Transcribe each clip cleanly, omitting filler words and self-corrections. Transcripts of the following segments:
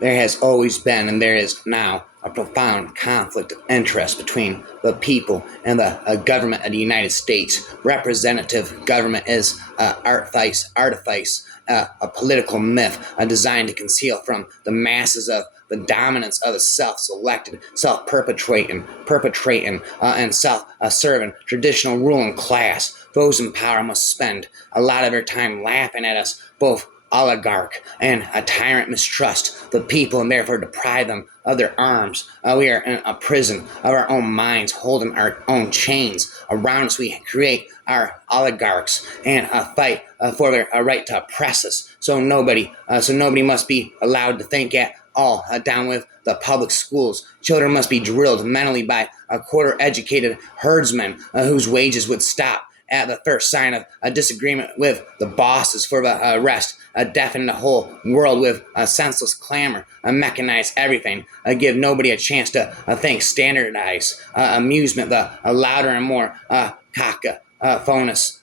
There has always been, and there is now, a profound conflict of interest between the people and the government of the United States. Representative government is artifice, a political myth designed to conceal from the masses of the dominance of a self-selected, perpetrating, and self-serving traditional ruling class. Those in power must spend a lot of their time laughing at us, both oligarch and a tyrant mistrust the people and therefore deprive them of their arms. We are in a prison of our own minds, holding our own chains. Around us, we create our oligarchs and fight for their right to oppress us. So nobody must be allowed to think at all. Down with the public schools. Children must be drilled mentally by a quarter-educated herdsmen whose wages would stop at the first sign of a disagreement with the bosses. For the rest, deafen the whole world with senseless clamor, mechanize everything, give nobody a chance to think, standardize amusement, the louder and more cacophonous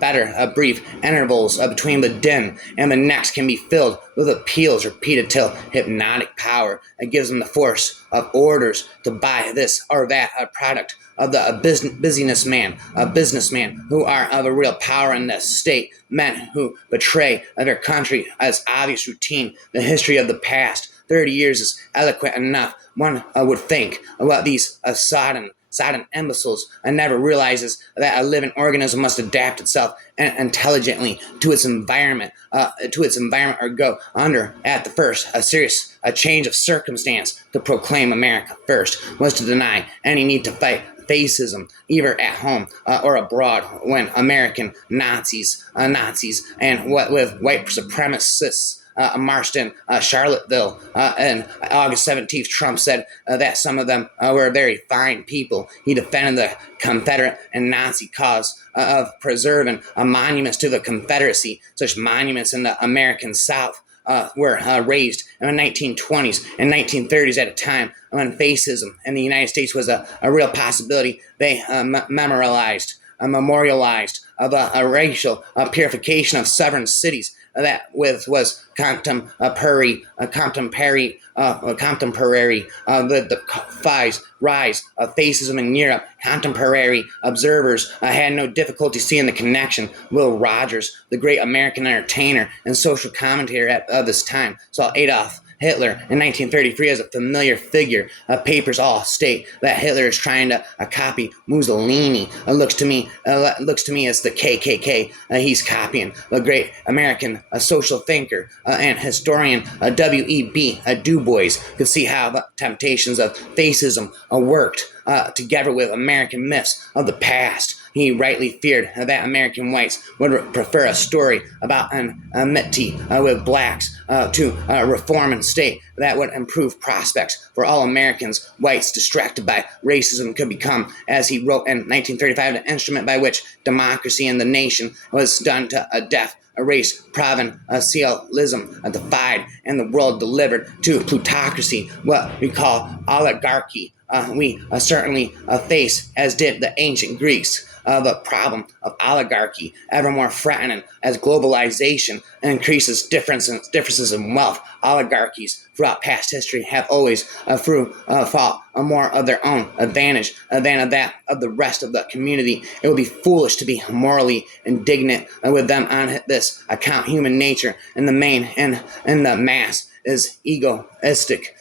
better brief intervals between the din and the next can be filled with appeals repeated till hypnotic power gives them the force of orders to buy this or that product of the businessman who are of a real power in this state, men who betray their country as obvious routine. The history of the past 30 years is eloquent enough, one would think, about these sodden imbeciles and never realizes that a living organism must adapt itself intelligently to its environment, or go under at the first. A change of circumstance to proclaim America first was to deny any need to fight fascism, either at home or abroad, when American Nazis and what with white supremacists marched in Charlottesville on August 17th. Trump said that some of them were very fine people. He defended the Confederate and Nazi cause of preserving monuments to the Confederacy. Such monuments in the American South were raised in the 1920s and 1930s at a time when fascism in the United States was a real possibility. They memorialized a racial purification of sovereign cities that was contemporary the rise of fascism in Europe. Contemporary observers had no difficulty seeing the connection. Will Rogers, the great American entertainer and social commentator of this time, saw Adolf Hitler in 1933 as a familiar figure. Papers all state that Hitler is trying to copy Mussolini. Looks to me as the KKK he's copying. The great American social thinker and historian W.E.B. Du Bois could see how the temptations of fascism worked together with American myths of the past. He rightly feared that American whites would prefer a story about an enmity with blacks to a reform and state that would improve prospects for all Americans. Whites distracted by racism could become, as he wrote in 1935, the instrument by which democracy in the nation was done to a death. A race provincialism defied, and the world delivered to plutocracy, what we call oligarchy. We certainly face, as did the ancient Greeks, the problem of oligarchy, ever more threatening as globalization increases differences in wealth. Oligarchies throughout past history have always fought more of their own advantage than of that of the rest of the community. It would be foolish to be morally indignant with them on this account. Human nature in the main and in the mass is egoistic,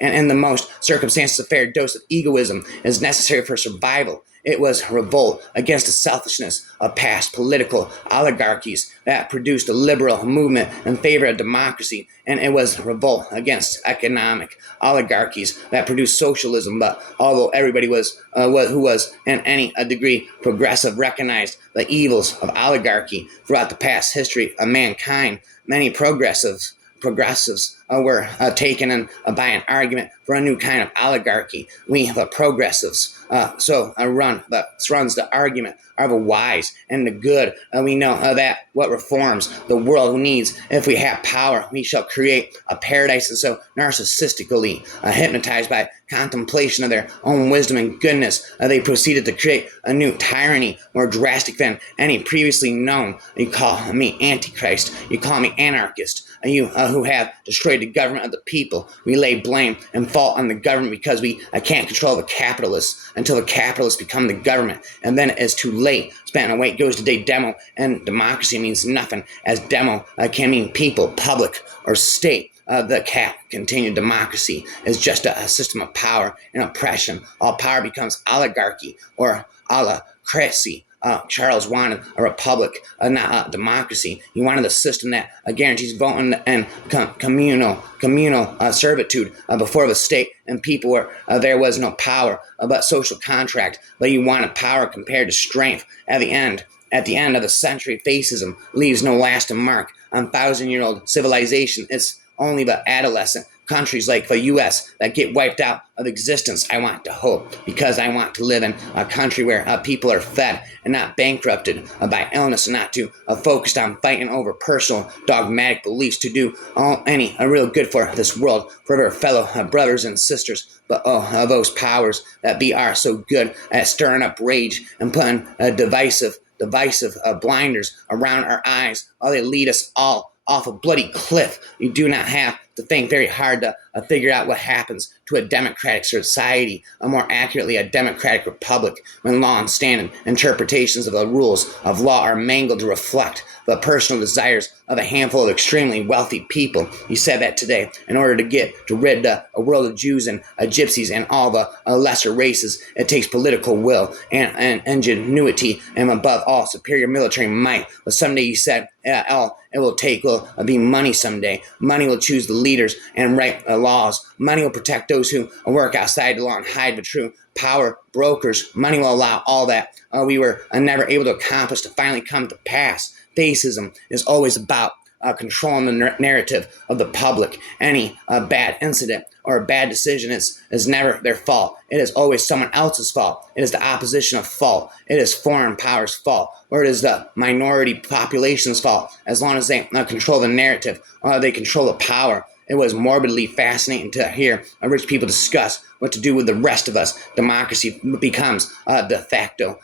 and in the most circumstances, a fair dose of egoism is necessary for survival. It was revolt against the selfishness of past political oligarchies that produced a liberal movement in favor of democracy, and it was revolt against economic oligarchies that produced socialism. But although everybody who was in any degree progressive recognized the evils of oligarchy throughout the past history of mankind, many progressives were taken in by an argument for a new kind of oligarchy. We, the progressives, runs the argument are the wise and the good. We know that what reforms the world needs. If we have power, we shall create a paradise. And so narcissistically hypnotized by contemplation of their own wisdom and goodness, they proceeded to create a new tyranny more drastic than any previously known. You call me Antichrist. You call me anarchist. You who have destroyed the government of the people. We lay blame and fault on the government because we can't control the capitalists until the capitalists become the government. And then it is too late. Span away goes today demo, and democracy means nothing, as demo can mean people, public, or state. The continued democracy is just a system of power and oppression. All power becomes oligarchy or oligarchy. Charles wanted a republic, not a democracy. He wanted a system that guarantees voting and communal servitude before the state and people where there was no power but social contract. But he wanted power compared to strength. At the end of the century, fascism leaves no lasting mark on thousand-year-old civilization. It's only the adolescent countries like the U.S. that get wiped out of existence. I want to hope, because I want to live in a country where people are fed and not bankrupted by illness, and not to focused on fighting over personal dogmatic beliefs to do any real good for this world, for their fellow brothers and sisters. But those powers that be are so good at stirring up rage and putting divisive blinders around our eyes. They lead us all off a bloody cliff. You do not have to think very hard to figure out what happens to a democratic society, or more accurately, a democratic republic, when long-standing interpretations of the rules of law are mangled to reflect the personal desires of a handful of extremely wealthy people. You said that today. In order to get rid of a world of Jews and gypsies and all the lesser races, it takes political will and ingenuity, and above all, superior military might. But someday you said, all it will take will be money someday. Money will choose the leaders and write laws. Money will protect those who work outside the law and hide the true power brokers. Money will allow all that we were never able to accomplish to finally come to pass. Fascism is always about controlling the narrative of the public. Any bad incident or a bad decision is never their fault. It is always someone else's fault. It is the opposition of fault. It is foreign powers' fault, or it is the minority population's fault. As long as they control the narrative, they control the power. It was morbidly fascinating to hear rich people discuss what to do with the rest of us. Democracy becomes de facto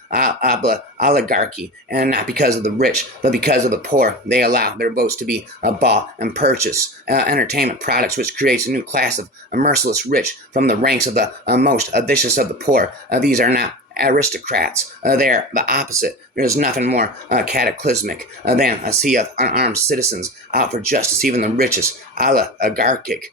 oligarchy, and not because of the rich, but because of the poor. They allow their votes to be bought and purchased entertainment products, which creates a new class of merciless rich from the ranks of the most vicious of the poor. These are not aristocrats. They're the opposite. There's nothing more cataclysmic than a sea of unarmed citizens out for justice. Even the richest oligarchic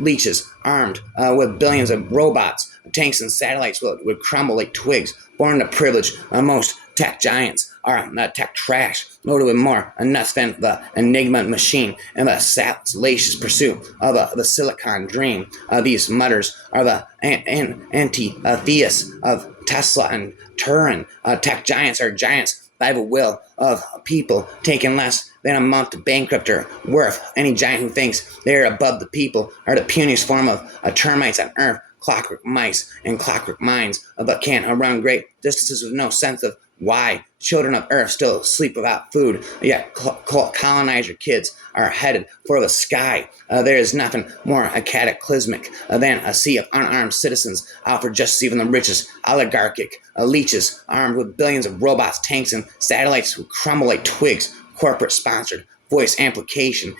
leeches armed with billions of robots, tanks, and satellites would crumble like twigs. Born to privilege, most tech giants are tech trash, loaded with more nuts than the Enigma machine in the salacious pursuit of the Silicon dream. These mutters are the anti-theists of Tesla and Turing. Tech giants are giants by the will of people, taking less than a month to bankrupt or worth. Any giant who thinks they're above the people are the puniest form of termites on Earth. Clockwork mice and clockwork minds, but can't run great distances with no sense of why. Children of Earth still sleep without food, yet colonizer kids are headed for the sky. There is nothing more cataclysmic than a sea of unarmed citizens out for justice. Even the richest oligarchic leeches armed with billions of robots, tanks, and satellites who crumble like twigs. Corporate-sponsored voice amplification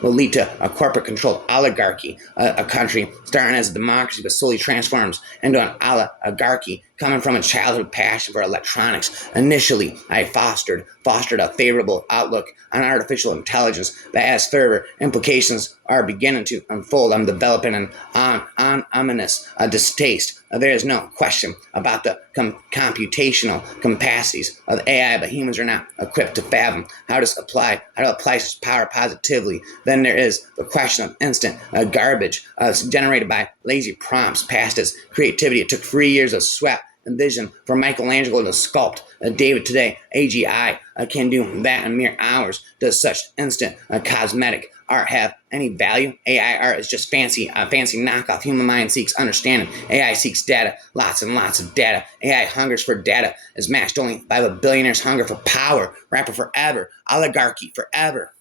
will lead to a corporate-controlled oligarchy, a country starting as a democracy but slowly transforms into an oligarchy, coming from a childhood passion for electronics. Initially, I fostered a favorable outlook on artificial intelligence that has further implications are beginning to unfold. I'm developing an ominous distaste. There is no question about the computational capacities of AI, but humans are not equipped to fathom how to apply such power positively. Then there is the question of instant garbage generated by lazy prompts past its creativity. It took 3 years of sweat and vision for Michelangelo to sculpt David today. AGI can do that in mere hours. Does such instant cosmetic art have any value? AI art is just fancy knockoff. Human mind seeks understanding. AI seeks data, lots and lots of data. AI hungers for data is matched only by the billionaire's hunger for power. Rapper forever, oligarchy forever.